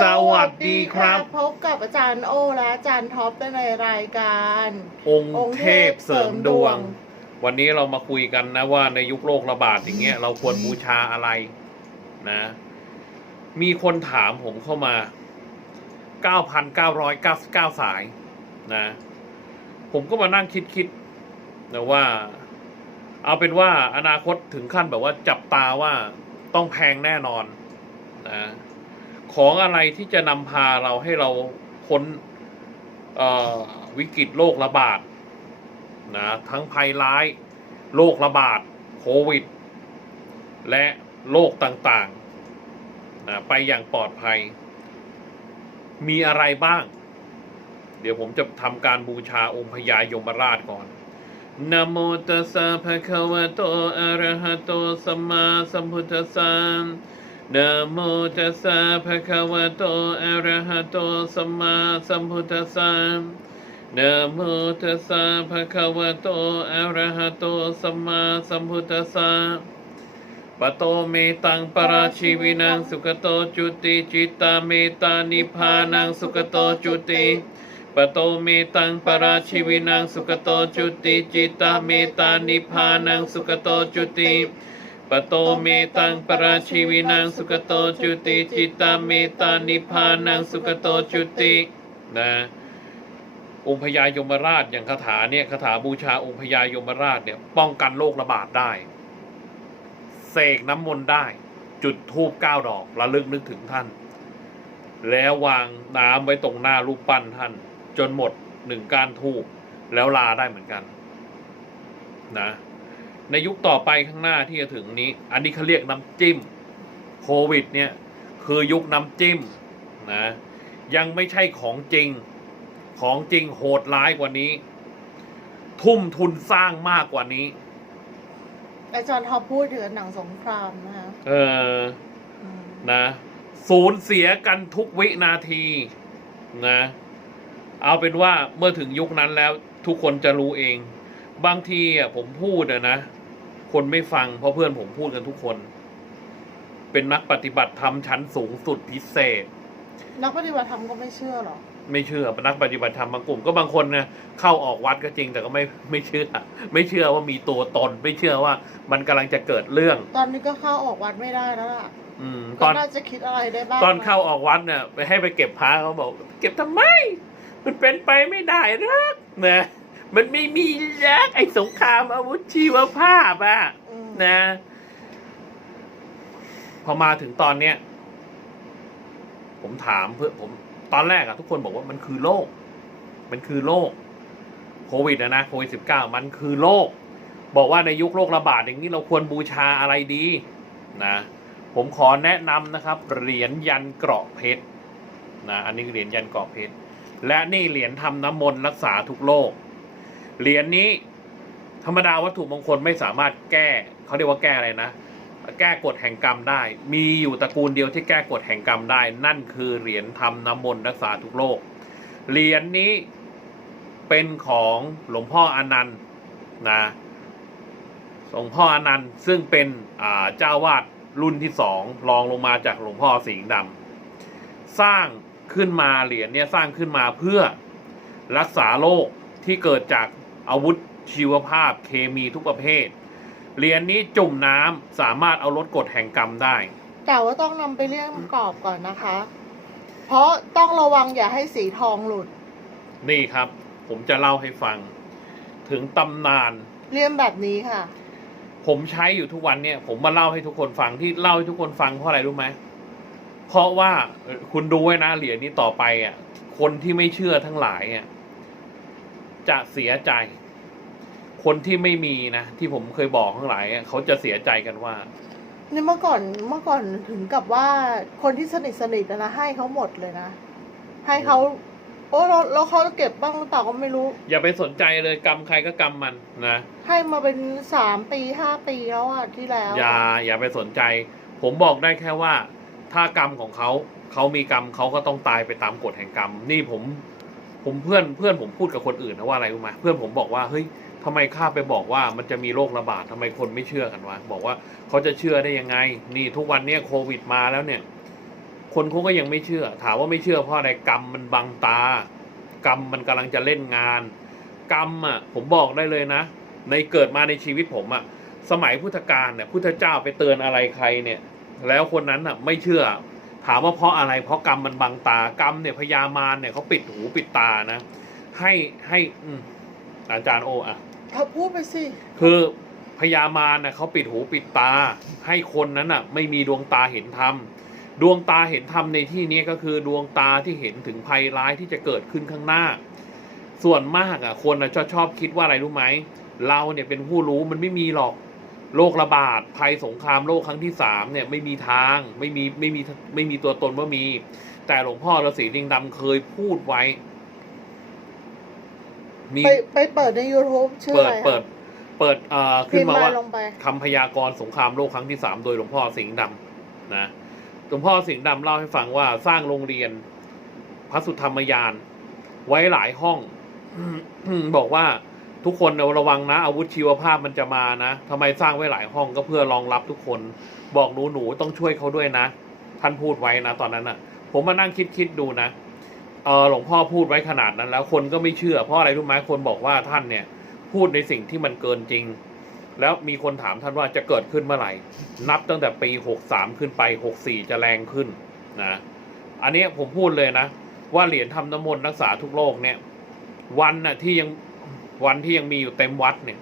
สวัสดีครับ พบกับอาจารย์โอและอาจารย์ท็อปในรายการ องค์เทพเสริมดวง วันนี้เรามาคุยกันนะว่าในยุคโรคระบาดอย่างเงี้ยเราควรบูชาอะไรนะ มีคนถามผมเข้ามา 9,999 สายนะ ผมก็มานั่งคิดคิดๆนะว่า เอาเป็นว่าอนาคตถึงขั้นแบบว่าจับตาว่าต้องแพงแน่นอนนะ ของอะไรที่จะนำพาเราให้เราพ้นวิกฤตโรคระบาดนะทั้งภัยร้ายโรคระบาดโควิด และโรคต่างๆนะไปอย่างปลอดภัย มีอะไรบ้าง เดี๋ยวผมจะทำการบูชาองค์พญายมราชก่อนนะโมตัสสะภะคะวะโตอะระหะโตสัมมาสัมพุทธัสสะ นะโมตัสสะภะคะวะโตอะระหะโตสัมมาสัมพุทธัสสะนะโมตัสสะภะคะวะโตอะระหะโตสัมมาสัมพุทธัสสะปโตเมตังปราชีวินังสุขโตจุติจิตตาเมตานิพพานังสุขโตจุติปโตเมตังปราชีวินังสุขโตจุติจิตตาเมตานิพพานังสุขโตจุติ ปโตเมตังปราชีวินังสุขโตจุติจิตตาเมตานิพพานังสุขโตจุตินะองค์พญายมราชอย่างคาถาเนี่ยคาถาบูชาองค์พญายมราชเนี่ยป้องกันโรคระบาดได้ เสกน้ำมนต์ได้ จุดธูปเก้าดอกระลึกนึกถึงท่าน แล้ววางน้ำไว้ตรงหน้ารูปปั้นท่าน จนหมดหนึ่งกานทูบแล้วลาได้เหมือนกัน นะ ในยุคต่อไปข้างหน้าที่จะถึงนี้ อันนี้เขาเรียกน้ำจิ้มโควิดเนี่ยคือยุคน้ำจิ้มนะยังไม่ใช่ของจริงของจริงโหดร้ายกว่านี้ ทุ่มทุนสร้างมากกว่านี้ อาจารย์ท็อปพูดถึงหนังสงครามนะคะเอออืมนะสูญเสียกันทุกวินาทีนะเอาเป็นว่าเมื่อถึงยุคนั้นแล้วทุกคนจะรู้เอง บางทีอะผมพูดอะนะ คนไม่ฟังเพราะเพื่อนผมพูดกันทุกคน เป็นนักปฏิบัติธรรมชั้นสูงสุดพิเศษ นักปฏิบัติธรรมก็ไม่เชื่อหรอไม่เชื่อเป็นนักปฏิบัติธรรมบางกลุ่มก็บางคนเนี่ยเข้าออกวัดก็จริงแต่ก็ไม่ไม่เชื่อ ไม่เชื่อว่ามีตัวตน ไม่เชื่อว่ามันกำลังจะเกิดเรื่อง ตอนนี้ก็เข้าออกวัดไม่ได้แล้วล่ะอืมตก็อนน่าจะคิดอะไรได้บ้างตอนเข้าออกวัดเนี่ยไปให้ไปเก็บพระเขาบอก เก็บทำไม มันเป็นไปไม่ได้หรอกนะ มันไม่มียักไอ้สงครามอาวุธชีวภาพอะอืมนะ พอมาถึงตอนเนี้ย ผมถามเพื่อผมตอนแรกอะทุกคนบอกว่ามันคือโรคมันคือโรคโควิดนะนะโควิดสิบเก้ามันคือโรคบอกว่าในยุคโรคระบาดอย่างนี้เราควรบูชาอะไรดีนะผมขอแนะนำนะครับ เหรียญยันเกราะเพชรนะอันนี้เหรียญยันเกราะเพชร และนี่เหรียญทำน้ำมนต์รักษาทุกโรค เหรียญนี้ ธรรมดาวัตถุมงคลไม่สามารถแก้เขาเรียกว่าแก้อะไรนะ แก้กฎแห่งกรรมได้ มีอยู่ตระกูลเดียวที่แก้กฎแห่งกรรมได้ นั่นคือเหรียญทำน้ำมนต์รักษาทุกโรคเหรียญนี้เป็นของหลวงพ่ออนันต์นะหลวงพ่ออนันต์ซึ่งเป็นเจ้าวาดรุ่นที่สองรองลงมาจากหลวงพ่อสิงห์ดำสร้างขึ้นมาเหรียญเนี่ยสร้างขึ้นมาเพื่อรักษาโรคที่เกิดจาก อาวุธชีวภาพเคมีทุกประเภท เหรียญนี้จุ่มน้ำสามารถเอาลดกฎแห่งกรรมได้ แต่ว่าต้องนำไปเลี่ยมกรอบก่อนนะคะ เพราะต้องระวังอย่าให้สีทองหลุด นี่ครับ ผมจะเล่าให้ฟัง ถึงตำนานเลี่ยมแบบนี้ค่ะ ผมใช้อยู่ทุกวันเนี่ย ผมมาเล่าให้ทุกคนฟังที่เล่าให้ทุกคนฟังเพราะอะไรรู้ไหมเพราะว่าเอ่อคุณดูไว้นะเหรียญนี้ต่อไปอะคนที่ไม่เชื่อทั้งหลายอะ จะเสียใจ คนที่ไม่มีนะที่ผมเคยบอกทั้งหลายอะเขาจะเสียใจกันว่านี่เมื่อก่อนเมื่อก่อนถึงกับว่าคนที่สนิทสนิทนะให้เขาหมดเลยนะให้เขาโอ้แล้วแล้วเขาเก็บบ้างหรือเปล่าก็ไม่รู้ อย่าไปสนใจเลยกรรมใครก็กรรมมันนะให้มาเป็นสามปีห้าปีแล้วอะที่แล้ว อย่าอย่าไปสนใจ ผมบอกได้แค่ว่า ถ้ากรรมของเขาเขามีกรรมเขาก็ต้องตายไปตามกฎแห่งกรรม นี่ผม ผมเพื่อนเพื่อนผมพูดกับคนอื่นนะว่าอะไรรู้ไหมเพื่อนผมบอกว่าเฮ้ยทำไมข้าไปบอกว่ามันจะมีโรคระบาดทำไมคนไม่เชื่อกันวะบอกว่าเขาจะเชื่อได้ยังไง นี่ทุกวันเนี้ยโควิดมาแล้วเนี่ย คนเขาก็ยังไม่เชื่อ ถามว่าไม่เชื่อเพราะอะไรกรรมมันบังตา กรรมมันกำลังจะเล่นงาน กรรมอะ ผมบอกได้เลยนะ ในเกิดมาในชีวิตผมอะสมัยพุทธกาลเนี่ยพุทธเจ้าไปเตือนอะไรใครเนี่ย แล้วคนนั้นอะ ไม่เชื่อ ถามว่าเพราะอะไรเพราะกรรมมันบังตากรรมเนี่ยพญามารเนี่ยเขาปิดหูปิดตานะ ให้ให้อืมอาจารย์โออะเขาพูดไปสิคือพญามารน่ะเขาปิดหูปิดตา ให้คนนั้นน่ะ ไม่มีดวงตาเห็นธรรมดวงตาเห็นธรรมในที่นี้ก็คือดวงตาที่เห็นถึงภัยร้ายที่จะเกิดขึ้นข้างหน้า ส่วนมากอะคนน่ะชอบชอบคิดว่าอะไรรู้ไหมเราเนี่ยเป็นผู้รู้มันไม่มีหรอก โรคระบาดภัยสงครามโลกครั้งที่สามเนี่ยไม่มีทางไม่มีไม่มีไม่มีตัวตนว่ามี แต่หลวงพ่อฤาษีลิงดำเคยพูดไว้ มีไปไปเปิดใน YouTube ชื่อเปิอะดไรเปิดเปิดเอ่อพิขึ้นมพ์มามาว่าลงไป คำพยากรณ์สงครามโลกครั้งที่สามโดยหลวงพ่อสิงห์ดำนะหลวงพ่อสิงห์ดำเล่าให้ฟังว่าสร้างโรงเรียนพระสุธรรมยาน ไว้หลายห้อง บอกว่า ทุกคนระวังนะ อาวุธชีวภาพมันจะมานะทำไมสร้างไว้หลายห้องก็เพื่อรองรับทุกคน บอกหนูหนูต้องช่วยเขาด้วยนะ ท่านพูดไว้นะตอนนั้นอะ ผมมานั่งคิดคิดดูนะเออหลวงพ่อพูดไว้ขนาดนั้น แล้วคนก็ไม่เชื่อเพราะอะไรรู้ไหมคนบอกว่าท่านเนี่ย พูดในสิ่งที่มันเกินจริง แล้วมีคนถามท่านว่าจะเกิดขึ้นเมื่อไหร่ นับตั้งแต่ปีหกสามขึ้นไปหกสี่จะแรงขึ้นนะอันนี้ผมพูดเลยนะ ว่าเหรียญทำน้ำมนต์รักษาทุกโรคเนี่ย วันน่ะที่ยัง วันที่ยังมีอยู่เต็มวัดเนี่ย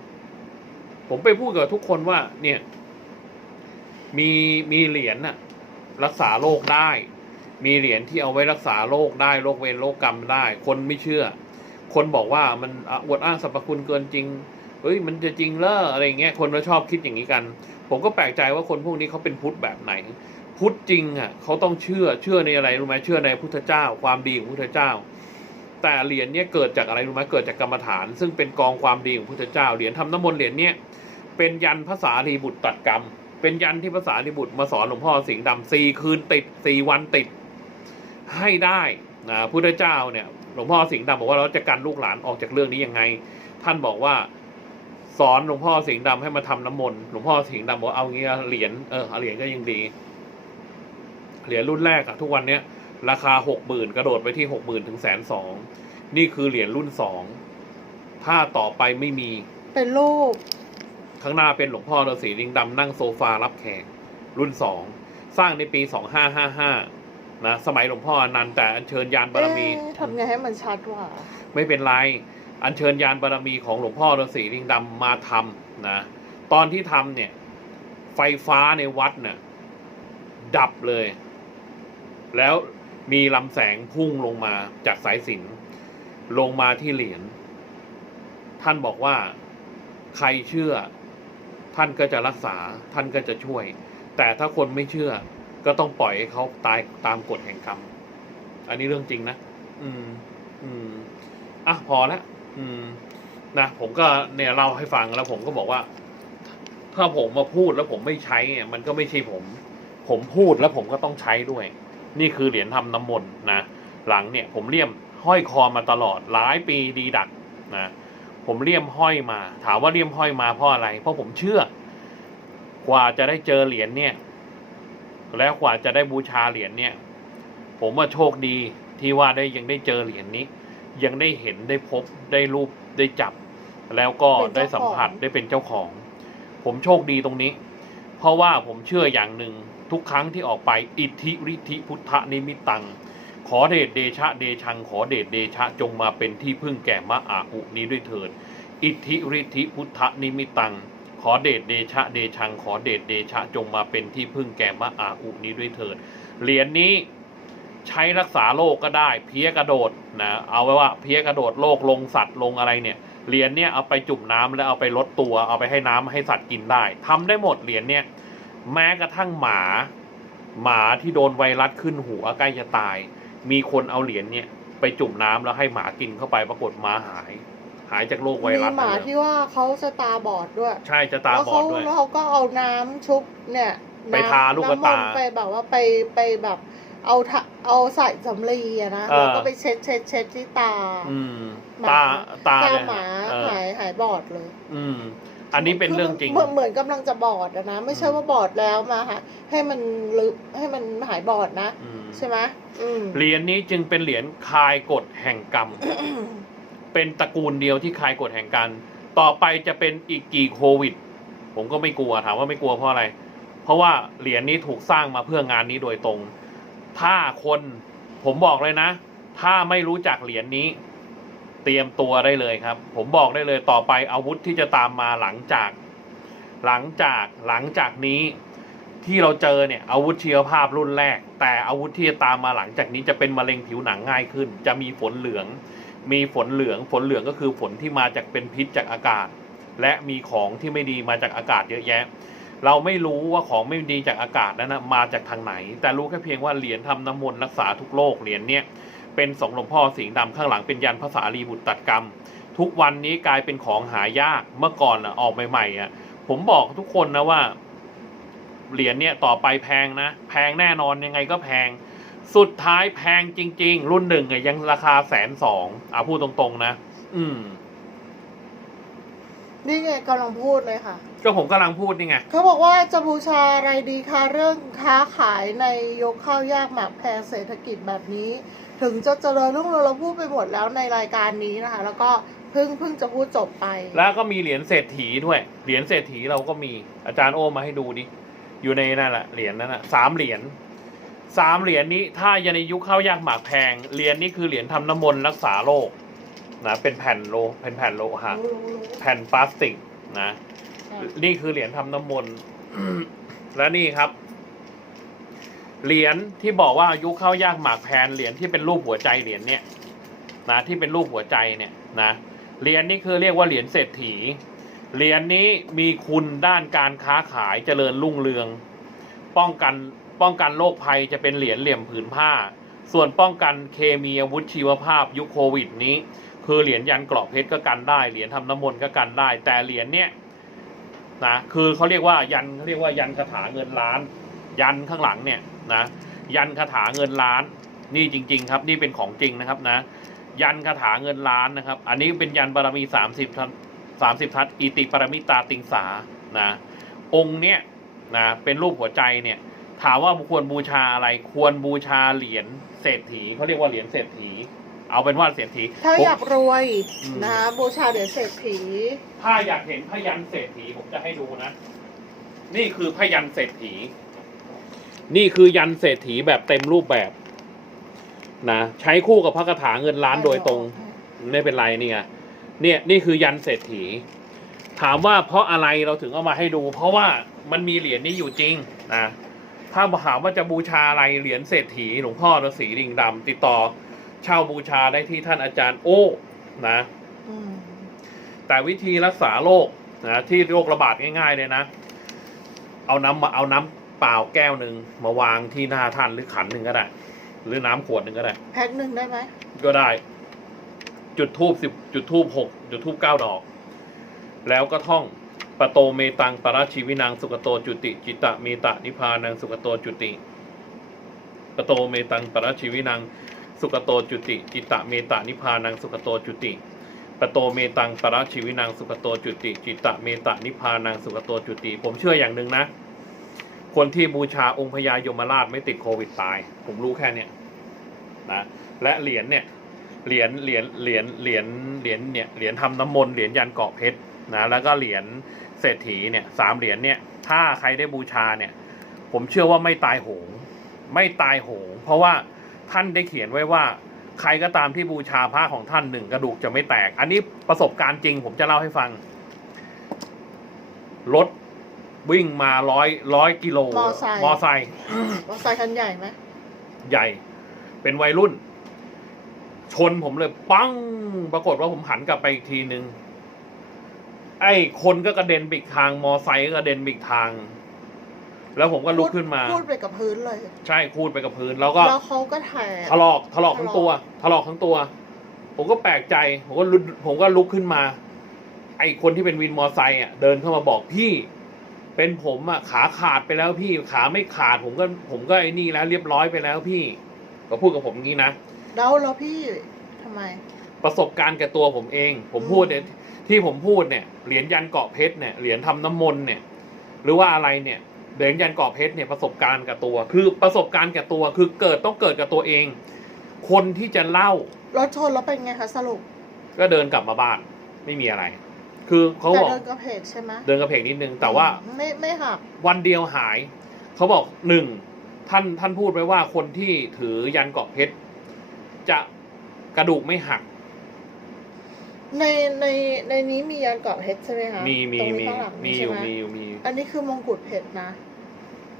ผมไปพูดกับทุกคนว่า เนี่ย มีมีเหรียญน่ะ รักษาโรคได้ มีเหรียญที่เอาไว้รักษาโรคได้โรคเวรโรคกรรมได้ คนไม่เชื่อ คนบอกว่ามันอะอวดอ้างสรรพคุณเกินจริงเฮ้ยมันจะจริงเหรออะไรเงี้ยคนก็ชอบคิดอย่างนี้กัน ผมก็แปลกใจว่าคนพวกนี้เขาเป็นพุทธแบบไหน พุทธจริงอะเขาต้องเชื่อเชื่อในอะไรรู้ไหมเชื่อในพุทธเจ้า ความดีของพุทธเจ้า แต่เหรียญเนี้ยเกิดจากอะไรรู้ไหมเกิดจากกรรมฐาน ซึ่งเป็นกองความดีของพุทธเจ้าเหรียญทำน้ำมนต์เหรียญเนี้ยเป็นยันภาษารีบุตรตัดกรรม เป็นยันที่ภาษารีบุตรมาสอนหลวงพ่อสิงห์ดำสี่คืนติดสี่วันติดให้ได้นะพุทธเจ้าเนี่ยหลวงพ่อสิงห์ดำบอกว่าเราจะกันลูกหลานออกจากเรื่องนี้ยังไง ท่านบอกว่าสอนหลวงพ่อสิงห์ดำให้มาทำน้ำมนต์หลวงพ่อสิงห์ดำบอกว่าเอางี้เหรียญเออเอาเหรียญก็ยังดีเหรียญรุ่นแรกอะทุกวันเนี้ย ราคาหกหมื่นกระโดดไปที่หกหมื่นถึงแสนสองนี่คือเหรียญรุ่นสองถ้าต่อไปไม่มี เป็นรูป ข้างหน้าเป็นหลวงพ่อฤาษีลิงดำนั่งโซฟารับแขก รุ่นสองสร้างในปีสองห้าห้าห้านะ สมัยหลวงพ่ออนันต์แต่อัญเชิญยานบารมีเอ๊ะทำไงให้มันชัดว่าไม่เป็นไร อัญเชิญยานบารมีของหลวงพ่อฤาษีลิงดำมาทำนะ ตอนที่ทำเนี่ย ไฟฟ้าในวัดเนี่ยดับเลย แล้ว มีลำแสงพุ่งลงมาจากสายสิญจนลงมาที่เหรียญท่านบอกว่าใครเชื่อ ท่านก็จะรักษาท่านก็จะช่วย แต่ถ้าคนไม่เชื่อ ก็ต้องปล่อยให้เขาตายตามกฎแห่งกรรมอันนี้เรื่องจริงนะอืม อืมอะพอแล้วอืมนะผมก็เนี่ยเล่าให้ฟังแล้วผมก็บอกว่า ถ้าผมมาพูดแล้วผมไม่ใช้เนี่ยมันก็ไม่ใช่ผม ผมพูดแล้วผมก็ต้องใช้ด้วย นี่คือเหรียญทำน้ำมนต์นะหลังเนี่ยผมเลี่ยมห้อยคอมาตลอดหลายปีดีดักนะผมเลี่ยมห้อยมา ถามว่าเลี่ยมห้อยมาเพราะอะไร เพราะผมเชื่อกว่าจะได้เจอเหรียญเนี่ย แล้วกว่าจะได้บูชาเหรียญเนี่ย ผมว่าโชคดีที่ว่าได้ยังได้เจอเหรียญนี้ ยังได้เห็นได้พบได้รูปได้จับ แล้วก็เป็นได้เจ้าของสัมผัสได้เป็นเจ้าของ ผมโชคดีตรงนี้ เพราะว่าผมเชื่ออย่างหนึ่ง ทุกครั้งที่ออกไป อิทธิฤทธิพุทธนิมิตัง ขอเดชเดชะเดชัง ขอเดชเดชะจงมาเป็นที่พึ่งแก่มะอาอุนี้ด้วยเถิด อิทธิฤทธิพุทธนิมิตัง ขอเดชเดชะเดชัง ขอเดชเดชะจงมาเป็นที่พึ่งแก่มะอาอุนี้ด้วยเถิด เหรียญนี้ใช้รักษาโรคก็ได้ เพี้ยกระโดดนะเอาไว้ว่าเพี้ยกระโดดโรคลงสัตว์ลงอะไรเนี่ยเหรียญเนี่ยเอาไปจุ่มน้ำแล้วเอาไปลดตัวเอาไปให้น้ำให้สัตว์กินได้ทำได้หมดเหรียญเนี่ย แม้กระทั่งหมา หมาที่โดนไวรัสขึ้นหัวใกล้จะตาย มีคนเอาเหรียญเนี่ยไปจุ่มน้ำแล้วให้หมากินเข้าไปปรากฏหมาหาย หายจากโรคไวมีรัสหมานั่นเลยที่ว่าเขาสตาร์บอร์ดด้วย ใช่จะตาแล้วบอเขาดด้วยแล้วเขาก็เอาน้ำชุบเนี่ยไปน้ำทาลูกกระน้ำมตานต์ไปแบบว่าไปไปแบบเอาทะเอาใส่สำลีอะนะเออแล้วก็ไปเช็ดเช็ดเช็ดที่ตาอืมหมาตาตาตาเนี่ยหมาเออหายหายบอดเลย อืม อันนี้เป็นเรื่องจริง เหมือนเหมือนกำลังจะบอดอะนะ ไม่ใช่ว่าบอดแล้วมาหาให้มันลึกให้มันหายบอดนะ อืมใช่ไหมอืมเหรียญนี้จึงเป็นเหรียญคลายกฎแห่งกรรม เป็นตระกูลเดียวที่คลายกฎแห่งกรรมต่อไปจะเป็นอีกกี่โควิด ผมก็ไม่กลัวถามว่าไม่กลัวเพราะอะไร เพราะว่าเหรียญนี้ถูกสร้างมาเพื่องานนี้โดยตรง ถ้าคนผมบอกเลยนะ ถ้าไม่รู้จักเหรียญนี้ เตรียมตัวได้เลยครับ ผมบอกได้เลยต่อไปอาวุธที่จะตามมาหลังจาก หลังจากหลังจากนี้ที่เราเจอเนี่ยอาวุธชีวภาพรุ่นแรก แต่อาวุธที่จะตามมาหลังจากนี้จะเป็นมะเร็งผิวหนังง่ายขึ้น จะมีฝนเหลือง มีฝนเหลือง ฝนเหลืองก็คือฝนที่มาจากเป็นพิษจากอากาศ และมีของที่ไม่ดีมาจากอากาศเยอะแยะ เราไม่รู้ว่าของไม่ดีจากอากาศนั้นนะมาจากทางไหน แต่รู้แค่เพียงว่าเหรียญทำน้ำมนต์รักษาทุกโรคเหรียญเนี่ย เป็นสองหลวงพ่อสีดำข้างหลังเป็นยันภาษารีบุตรตัดกรรม ทุกวันนี้กลายเป็นของหายากเมื่อก่อนอะออกใหม่ๆอะผมบอกทุกคนนะว่าเหรียญเนี่ยต่อไปแพงนะ แพงแน่นอนยังไงก็แพง สุดท้ายแพงจริง ๆ รุ่นหนึ่งยังราคาแสนสองอะพูดตรงๆนะ อืม นี่ไงกำลังพูดเลยค่ะ ก็ผมกำลังพูดนี่ไง เขาบอกว่าจะบูชาอะไรดีคะเรื่องค้าขายในยกข้าวยากหมากแพงเศรษฐกิจแบบนี้ ถึงจะเจริญรุ่งเรืองเราพูดไปหมดแล้วในรายการนี้นะคะ แล้วก็เพิ่งเพิ่งจะพูดจบไป แล้วก็มีเหรียญเศรษฐีด้วย เหรียญเศรษฐีเราก็มีอาจารย์โอมาให้ดูดิอยู่ในนั่นแหละเหรียญนั้นนะสามเหรียญสามเหรียญนี้ถ้ายังในยุคข้าวยากหมากแพงเหรียญนี้คือเหรียญทำน้ำมนต์รักษาโรค นะเป็นแผ่นโลเป็นแผ่นโลหะแผ่นพลาสติกนะ นี่คือเหรียญทำน้ำมนต์และนี่ครับ เหรียญที่บอกว่ายุคเข้ายากหมากแพนเหรียญที่เป็นรูปหัวใจเหรียญเนี่ยนะที่เป็นรูปหัวใจเนี่ยนะเหรียญนี้คือเรียกว่าเหรียญเศรษฐีเหรียญนี้มีคุณด้านการค้าขายเจริญรุ่งเรือง ป้องกันป้องกันโรคภัยจะเป็นเหรียญเหลี่ยมผืนผ้า ส่วนป้องกันเคมีอาวุธชีวภาพยุคโควิดนี้ คือเหรียญยันกราะเพชรก็กันได้เหรียญทำน้ำมนต์ก็กันได้ แต่เหรียญเนี่ยนะคือเขาเรียกว่ายันเขาเรียกว่ายันคาถาเงินล้าน ยันข้างหลังเนี่ยนะยันคาถาเงินล้าน นี่จริง ๆ ครับ นี่เป็นของจริงนะครับนะ ยันคาถาเงินล้านนะครับ อันนี้เป็นยันบารมีสามสิบสามสิบทัศอิติปรมิตาติงสานะองค์เนี้ยนะเป็นรูปหัวใจเนี่ย ถามว่าควรบูชาอะไรควรบูชาเหรียญเศรษฐีเขาเรียกว่าเหรียญเศรษฐี เอาเป็นว่าเศรษฐีถ้าผมอยากรวยอืมนะบูชาเหรียญเศรษฐี ถ้าอยากเห็นพยันเศรษฐีผมจะให้ดูนะ นี่คือพยันเศรษฐี นี่คือยันเศรษฐีแบบเต็มรูปแบบนะใช้คู่กับพระคาถาเงินล้านโดยตรงไม่เป็นไรนี่ไงเนี่ยนี่คือยันเศรษฐี ถามว่าเพราะอะไรเราถึงเอามาให้ดู เพราะว่ามันมีเหรียญนี้อยู่จริงนะถ้าถามว่าจะบูชาอะไรเหรียญเศรษฐีหลวงพ่อฤาษีลิงดำติดต่อ เช่าบูชาได้ที่ท่านอาจารย์โอ้นะอืมแต่วิธีรักษาโรคนะที่โรคระบาดง่ายๆเลยนะ เอาน้ำมาเอาน้ำเปล่าแก้วหนึ่งมาวางที่หน้าท่านหรือขันหนึ่งก็ได้ หรือน้ำขวดหนึ่งก็ได้ แพ็คหนึ่งได้ไหมก็ได้ จุดทูบสิบจุดทูบหกจุดทูบเก้าดอก แล้วก็ท่องปะโตเมตังปราชีวินังสุกโตจุติ จิตตะเมตะนิพพานังสุกโตจุติปะโตเมตังปราชีวินัง สุกโตจุติ จิตตะเมตะนิพานังสุกโตจุติปโตเมตังปราชีวินังสุขโตจุติ จิตตะเมตะนิพพานังสุขโตจุติ ผมเชื่ออย่างหนึ่งนะ คนที่บูชาองค์พญายมราชไม่ติดโควิดตาย ผมรู้แค่เนี้ยนะและเหรียญเนี่ยเหรียญเหรียญเหรียญเหรียญเหรียญเนี่ยเหรียญทำน้ำมนต์เหรียญยันเกาะเพชรนะแล้วก็เหรียญเศรษฐีเนี่ยสามเหรียญเนี่ยถ้าใครได้บูชาเนี่ย ผมเชื่อว่าไม่ตายโหง ไม่ตายโหง เพราะว่า ท่านได้เขียนไว้ว่า ใครก็ตามที่บูชาพระของท่านหนึ่งกระดูกจะไม่แตก อันนี้ประสบการณ์จริง ผมจะเล่าให้ฟัง รถวิ่งมาร้อยร้อยกิโลมอไซค์ มอไซค์ว่าใส่คันใหญ่ไหมใหญ่ เป็นวัยรุ่น ชนผมเลยปังปรากฏว่าผมหันกลับไปอีกทีนึง ไอ้คนก็กระเด็นไปอีกทาง มอไซค์ก็กระเด็นไปอีกทาง แล้วผมก็ลุกขึ้นมา พูดไปกับพื้นเลย ใช่คูดไปกับพื้น แล้วก็แล้วเขาก็แถถลอกถลอกทั้งตัวถลอกทั้งตัว ผมก็แปลกใจ ผมก็ลุกผมก็ลุกขึ้นมา ไอคนที่เป็นวินมอไซค์อะเดินเข้ามาบอกพี่ เป็นผมอะขาขาดไปแล้วพี่ขาไม่ขาดผมก็ผมก็ไอ้นี่แล้วเรียบร้อยไปแล้วพี่ ก็พูดกับผมงี้นะแล้วแล้วพี่ทำไม ประสบการณ์แก่ตัวผมเอง ผมพูดเนี่ยที่ผมพูดเนี่ยเหรียญยันเกาะเพชรเนี่ยเหรียญทำน้ำมนต์เนี่ย หรือว่าอะไรเนี่ย เหรียญยันเกาะเพชรเนี่ยประสบการณ์กับตัว คือประสบการณ์แก่ตัวคือเกิดต้องเกิดกับตัวเอง คนที่จะเล่ารถชนแล้วเป็นไงคะสรุป ก็เดินกลับมาบ้านไม่มีอะไร คือเขาแต่บอกเดินกระเพกใช่ไหมเดินกระเพกนิดนึง แต่ว่าไม่ไม่หักวันเดียวหาย เขาบอกหนึ่งท่านท่านพูดไว้ว่าคนที่ถือยันเกาะเพชรจะกระดูกไม่หัก ในในในนี้มียันเกาะเพชรใช่ไหมคะมีมีตรงมีนี้ข้างหลังมีใช่อยู่ไหมีอยู่มีอันนี้คือมงกุฎเพชรนะ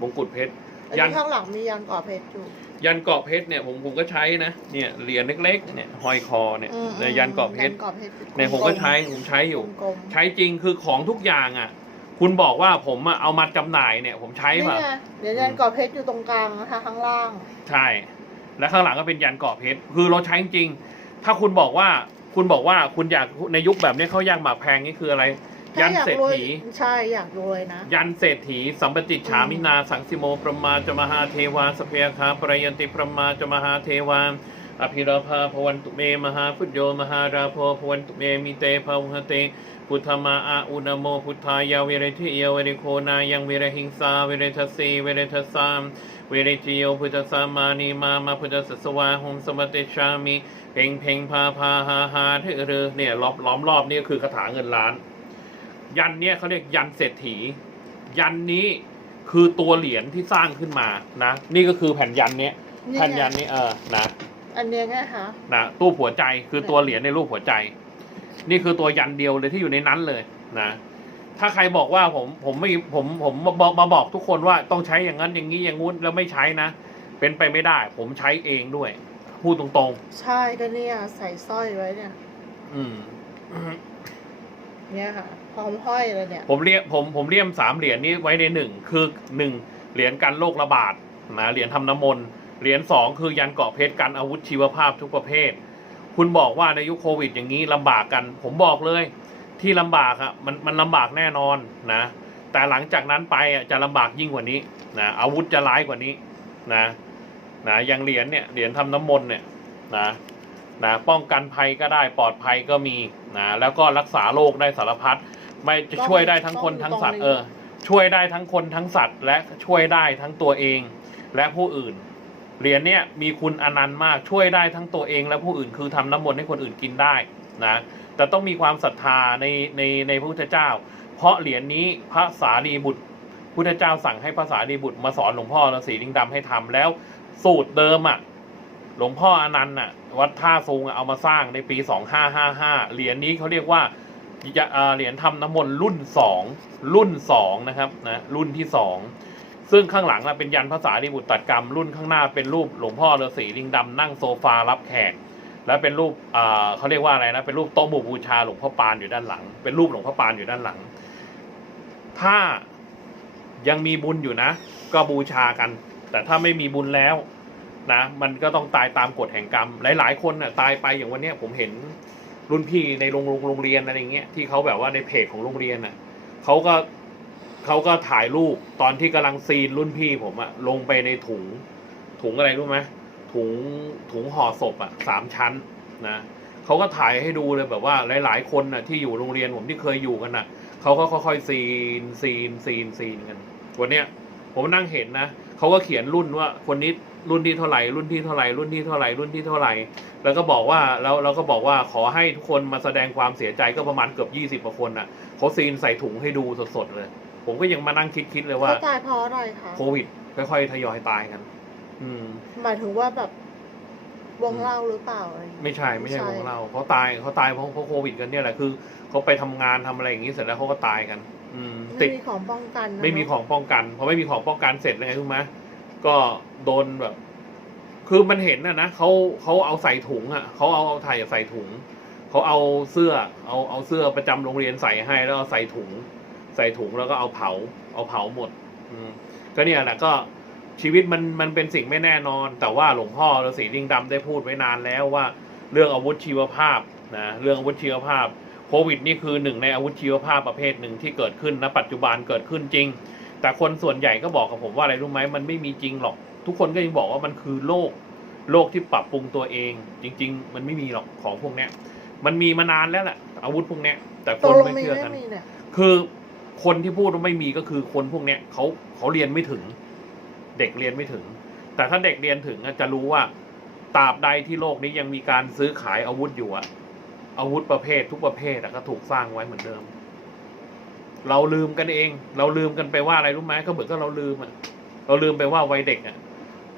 มงกุฎเพชร อันยัน นี้ข้างหลังมียันเกาะเพชรอยู่ ยันเกาะเพชรเนี่ยผมผมก็ใช้นะเนี่ยเหรียญเล็กๆเนี่ยห้อยคอเนี่ยอืมในยันเกาะเพชรยันเกาะเพชรเนี่ยผมก็ใช้ผมใช้อยู่ กลมๆใช้จริงคือของทุกอย่างอะ คุณบอกว่าผมอะเอามาจำหน่ายเนี่ย ผมใช้นี่ป่ะไงเดี๋ยวยันเกาะเพชรอยู่ตรงกลางนะคะข้างล่าง ใช่ แล้วข้างหลังก็เป็นยันเกาะเพชรคือเราใช้จริง ถ้าคุณบอกว่าคุณบอกว่าคุณอยากในยุคแบบนี้เขายากหมากแพงนี่คืออะไร ยัถ้านอยากเศรษรวยฐีใช่อยากรวยนะ ยันเศรษฐี สัมปติฉามินาสังสิโมประมาจมหาเทวาสเพยคาปรยันติประมาจมหาเทวาอภิราภาพวันตุเมมหาพุทโยมหาราโพพวันตุเมมิเตภวหเตพุทธมาอาอุณโมพุทธายาเวรทิเยเวริโคนายังเวรหิงสาเวรทสีเวรทสามเวรจิโยพุทธสามานีมามาพุทธสสวาหงสมติชามิเพ่งเพ่งพาพาหาหาเถอเรอเนี่ยล้อมล้อมรอบนี่คือคาถาเงินล้าน ยันเนี่ยเขาเรียกยันเศรษฐี ยันนี้คือตัวเหรียญที่สร้างขึ้นมานะ นี่ก็คือแผ่นยันเนี้ยนี่แผ่นไงยันนี้เออนะอันเนี้ยไงคะนะตู้หัวใจคือตัวเหรียญในรูปหัวใจ นี่คือตัวยันเดียวเลยที่อยู่ในนั้นเลยนะ ถ้าใครบอกว่าผมผมไม่ผมผมมาบอกมาบอกทุกคนว่าต้องใช้อย่างนั้นอย่างนี้อย่างงู้นแล้วไม่ใช้นะ เป็นไปไม่ได้ ผมใช้เองด้วย พูดตรงใช่ก็เนี่ยใส่สร้อยไว้เนี่ย ๆ อืม เนี่ยค่ะพร้อมห้อยเลยเนี่ย ผมเรียกผมผมเรียมสามเหรียญนี้ไว้ในหนึ่งคือหนึ่งเหรียญกันโรคระบาดนะเหรียญทำน้ำมนต์เหรียญสองคือยันเกาะเพชรกันอาวุธชีวภาพทุกประเภท คุณบอกว่าในยุคโควิดอย่างนี้ลำบากกัน ผมบอกเลยที่ลำบากอะมันมันลำบากแน่นอนนะ แต่หลังจากนั้นไปอะจะลำบากยิ่งกว่านี้นะอาวุธจะร้ายกว่านี้นะนะอย่างเหรียญเนี่ยเหรียญทำน้ำมนต์เนี่ยนะ นะป้องกันภัยก็ได้ปลอดภัยก็มีนะแล้วก็รักษาโรคได้สารพัดไม่จะช่วยได้ทั้งคนทั้งสัตว์เออช่วยได้ทั้งคนทั้งสัตว์ และช่วยได้ทั้งตัวเองและผู้อื่นเหรียญเนี่ยมีคุณอนันต์มากช่วยได้ทั้งตัวเองและผู้อื่นคือทำน้ำมนต์ให้คนอื่นกินได้นะแต่ต้องมีความศรัทธาในในในพระพุทธเจ้า เพราะเหรียญนี้พระสารีบุตรพุทธเจ้าสั่งให้พระสารีบุตรมาสอนหลวงพ่อฤาษีลิงดำให้ทำแล้ว สูตรเดิมอะหลวงพ่ออนันต์อะ วัดท่าซุงเอามาสร้างในปี 2555 เหรียญนี้เขาเรียกว่าจะเหรียญทำน้ำมนต์รุ่นสองรุ่นสองนะครับนะรุ่นที่สองซึ่งข้างหลังนะเป็นยันภาษาดิบุตรตัดกรรม รุ่นข้างหน้าเป็นรูปหลวงพ่อฤาษีลิงดำนั่งโซฟารับแขก แล้วเป็นรูปเขาเรียกว่าอะไรนะเป็นรูปโต๊ะหมู่บูชาหลวงพ่อปานอยู่ด้านหลัง เป็นรูปหลวงพ่อปานอยู่ด้านหลัง ถ้ายังมีบุญอยู่นะ ก็บูชากัน แต่ถ้าไม่มีบุญแล้ว นะมันก็ต้องตายตามกฎแห่งกรรม หลายๆ คนน่ะตายไปอย่างวันเนี้ยผมเห็นรุ่นพี่ในโรงโรงงเรียนอะไรเงี้ยที่เขาแบบว่าในเพจของโรงเรียนน่ะเขาก็เขาก็ถ่ายรูปตอนที่กำลังซีนรุ่นพี่ผมอะลงไปในถุงถุงอะไรรู้ไหมถุงถุงห่อศพอะสามชั้นนะเขาก็ถ่ายให้ดูเลยแบบว่าหลาย ๆ คนน่ะที่อยู่โรงเรียนผมที่เคยอยู่กันน่ะเขาก็ค่อยๆซีนซีนซีนซีนกันวันเนี้ยผมนั่งเห็นนะเขาก็เขียนรุ่นว่าคนนี้ รุ่นที่เท่าไหร่รุ่นที่เท่าไหร่รุ่นที่เท่าไหร่รุ่นที่เท่าไหร่ แล้วก็บอกว่าแล้วเราก็บอกว่าขอให้ทุกคนมาแสดงความเสียใจก็ประมาณเกือบยี่สิบกว่าคนน่ะเขาซีนใส่ถุงให้ดูสดๆเลย ผมก็ยังมานั่งคิดๆเลยว่าเขาตายเพราะอะไรคะโควิดค่อยๆทยอยตายกัน อืม หมายถึงว่าแบบวงเล่าหรือเปล่าอะไรอย่างเงี้ยไม่ใช่ไม่ใช่ไม่ใช่ของเราเขาตายเขาตายเพราะเพราะโควิดกันเนี่ยแหละคือเขาไปทำงานทำอะไรอย่างนี้เสร็จแล้วเขาก็ตายกัน อืมไม่ติดมีของป้องกันนะไม่มีเนอะของป้องกันพอไม่มีของป้องกันเสร็จแล้วไงรู้ไหม ก็โดนแบบ คือมันเห็นนะนะเขาเขาเอาใส่ถุงอะเขาเอาเอาถ่ายใส่ถุงเขาเอาเสื้อ เอาเอาเสื้อประจำโรงเรียนใส่ให้แล้วเอาใส่ถุง ใส่ถุงแล้วก็เอาเผา เอาเผาหมด อืมก็เนี่ยแหละก็ชีวิตมันมันเป็นสิ่งไม่แน่นอน แต่ว่าหลวงพ่อฤาษีลิงดำได้พูดไว้นานแล้วว่า เรื่องอาวุธชีวภาพนะเรื่องอาวุธชีวภาพโควิดนี่คือหนึ่งในอาวุธชีวภาพประเภทหนึ่งที่เกิดขึ้นณปัจจุบันเกิดขึ้นจริง แต่คนส่วนใหญ่ก็บอกกับผมว่าอะไรรู้ไหมมันไม่มีจริงหรอก ทุกคนก็ยังบอกว่ามันคือโรคโลกที่ปรับปรุงตัวเอง จริง ๆ มันไม่มีหรอกของพวกเนี้ย มันมีมานานแล้วแหละอาวุธพวกเนี้ย แต่คตกนลงไม่มีเชื่อไม่กันมีเนี่ยคือคนที่พูดว่าไม่มีก็คือคนพวกเนี้ยเขาเขาเรียนไม่ถึง เด็กเรียนไม่ถึง แต่ถ้าเด็กเรียนถึงอะจะรู้ว่าตราบใดที่โลกนี้ยังมีการซื้อขายอาวุธอยู่อะอาวุธประเภททุกประเภทอะก็ถูกสร้างไว้เหมือนเดิม เราลืมกันเอง เราลืมกันไปว่าอะไรรู้ไหมก็เหมือนกับเราลืมอะเราลืมไปว่าวัยเด็กอะ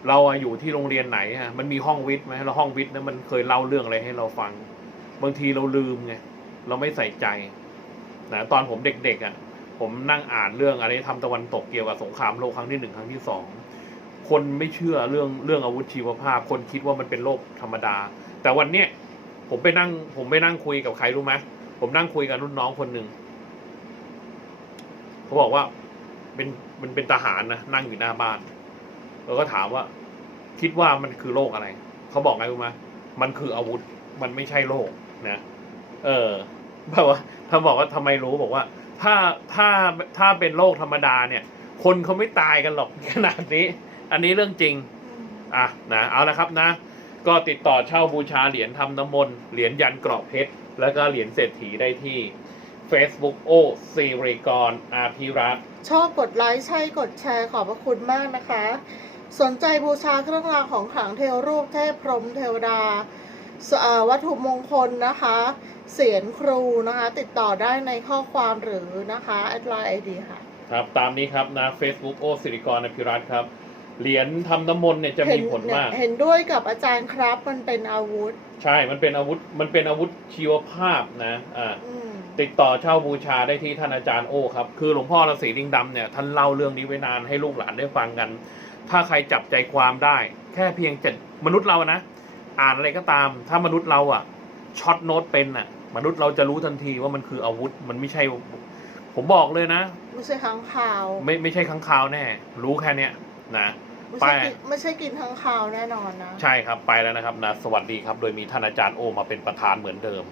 เราอยู่ที่โรงเรียนไหนอะมันมีห้องวิทย์ไหมเราห้องวิทย์นะมันเคยเล่าเรื่องอะไรให้เราฟัง บางทีเราลืมไงเราไม่ใส่ใจนะตอนผมเด็กๆอะผมนั่งอ่านเรื่องอะไรทำตะวันตกเกี่ยวกับสงครามโลกครั้งที่หนึ่งครั้งที่สองคนไม่เชื่อเรื่องเรื่องอาวุธชีวภาพ คนคิดว่ามันเป็นโลกธรรมดา แต่วันเนี้ยผมไปนั่งผมไปนั่งคุยกับใครรู้ไหมผมนั่งคุยกับรุ่นน้องคนหนึ่ง เขาบอกว่าเป็นมันเป็นทหารนะนั่งอยู่หน้าบ้านแล้วก็ถามว่า คิดว่ามันคือโลกอะไร เขาบอกไงรู้ไหมมันคืออาวุธ มันไม่ใช่โลกนะเออแบบว่าถ้าบอกว่าทำไมรู้บอกว่า ถ้าถ้าถ้าเป็นโลกธรรมดาเนี่ย คนเขาไม่ตายกันหรอกขนาดนี้ อันนี้เรื่องจริง อะนะเอาละครับนะ ก็ติดต่อเช่าบูชาเหรียญทำน้ำมนต์เหรียญยันกรอบเพชรแล้วก็เหรียญเศรษฐีได้ที่ Facebook โอซีริกรอาภิรัตน์ชอบกดไลค์ใช่กดแชร์ขอบพระคุณมากนะคะ สนใจบูชาเครื่องรางของขลังเทวรูปเทพพรหมเทวดาสเอ่อวัตถุมงคลนะคะ เสียนครูนะคะ ติดต่อได้ในข้อความหรือนะคะแอดไลน์ไอดีค่ะ ครับตามนี้ครับนะ Facebook โอสิริกรอาภิรัตน์ครับ เหรียญทำน้ำมนต์เนี่ยจะเห็มีนผลมาก เห็นด้วยกับอาจารย์ครับมันเป็นอาวุธ ใช่มันเป็นอาวุธมันเป็นอาวุธชีวภาพนะอ่าอืม ติดต่อเช่าบูชาได้ที่ท่านอาจารย์โอครับ คือหลวงพ่อฤาษีลิงดำเนี่ยท่านเล่าเรื่องนี้ไว้นานให้ลูกหลานได้ฟังกัน ถ้าใครจับใจความได้ แค่เพียงเจ็ดมนุษย์เรานะ อ่านอะไรก็ตาม ถ้ามนุษย์เราอะช็อตโน้ตเป็นอะ มนุษย์เราจะรู้ทันทีว่ามันคืออาวุธ มันไม่ใช่ ผมบอกเลยนะ ไม่ใช่ค้างคาว ไม่ไม่ใช่ค้างคาวแน่ รู้แค่เนี้ยนะไม่ไปใช่กินไม่ใช่กินค้างคาวแน่นอนนะ ใช่ครับไปแล้วนะครับนะสวัสดีครับ โดยมีท่านอาจารย์โอมาเป็นประธานเหมือนเดิม